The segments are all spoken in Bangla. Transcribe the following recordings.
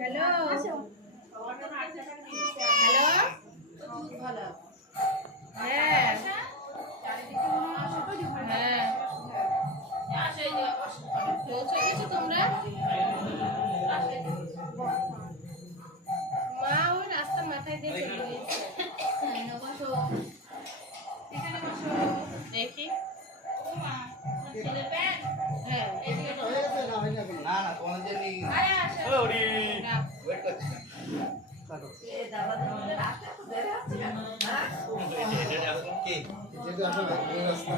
হ্যালো হ্যালো হ্যাঁ হ্যাঁ পৌঁছে গেছো তোমরা? মা ওই রাস্তার মাথায় দিয়ে চলে গেছে। দেখি হ্যাঁ না না তোমার জন্য ওয়েট করছি যেহেতু আসলে রাস্তা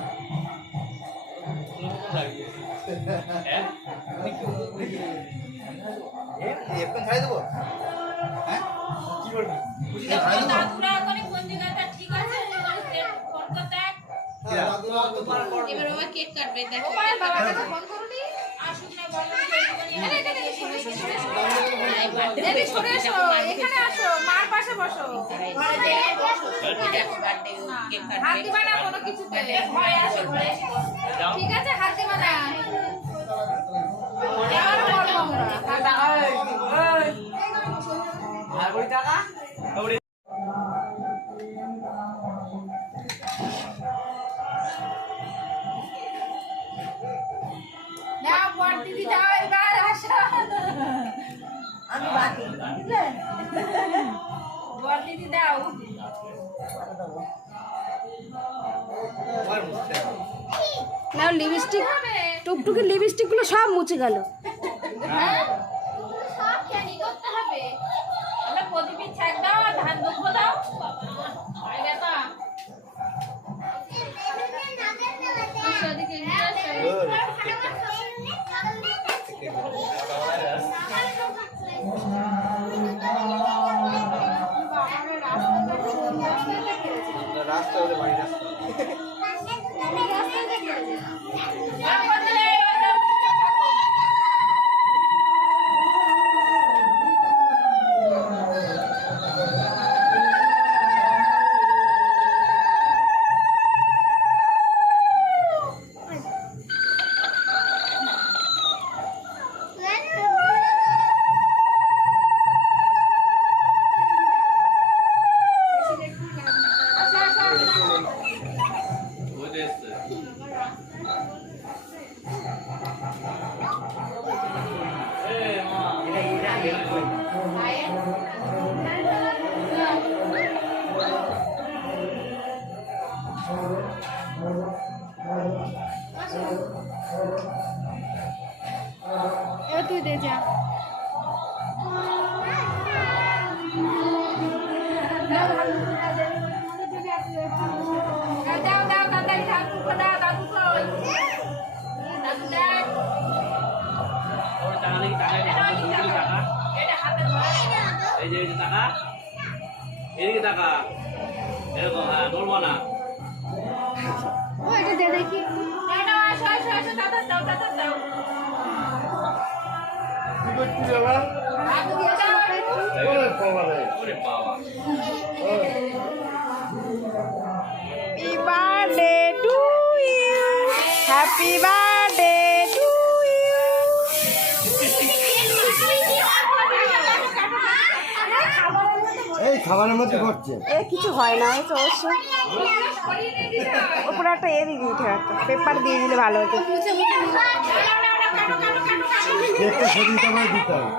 এখন ছাড়াই দেবো হ্যাঁ কি করবি এবার বাবা কেক কাটবে দেখো এখানে আসো মার পাশে বসো হাত দিবা না কোনো কিছুতে ঠিক আছে হাত দিবা না দিদি দাও এবার আসো আমি বাকি বল দিদি দাও না লিপস্টিক টুকটুকি লিপস্টিক গুলো সব মুছে গেল। সব ক্যানি করতে হবে আমরা প্রদীপের ছাক দাও আর ধান দুঃখ দাও হয়ে গেছে রাস্তা হলে বাড়ি রাস্তা এবার তুই দে যা দাও দাও তাড়াতাড়ি ধান দুঃখ দাও দাদু কই দাদু দেখ এটা হাতে ধরে এই যে টাকা এদিকে টাকা এরকম হ্যাঁ নড়বো না ও এটা দে দেখি দাও আসো আসো আসো দাদা দাও দাদা দাও কি করছিস বাবা দাদু দাও ওরে বাবা রে ওরে বাবা happy birthday to you happy birthday to you এই খাবারের মধ্যে করছে এ কিছু হয় না এই তো অবশ্য ওপরে একটা দিয়ে দিতে একটা পেপার দিয়ে দিলে ভালো হতো। কেকটা সেদিন তোমায় দিতে হবে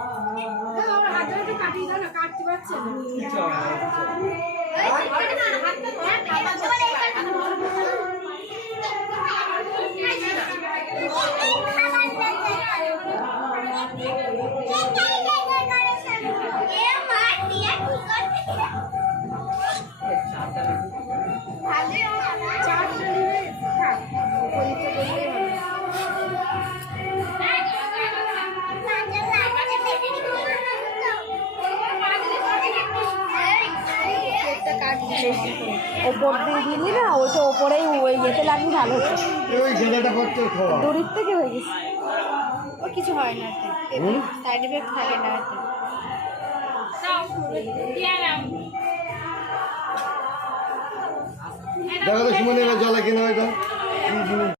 ওপর দিয়ে দিলি না ওইটা ওপরেই ওই ইয়েতে লাগলে ভালো হতো। ওই গেলাটা করতে খাওয়া দূরের থেকে হয়ে গেছে ও কিছু হয় না সাইড এফেক্ট থাকে না দেখো তো সুমন এবার জলে কিনা এটা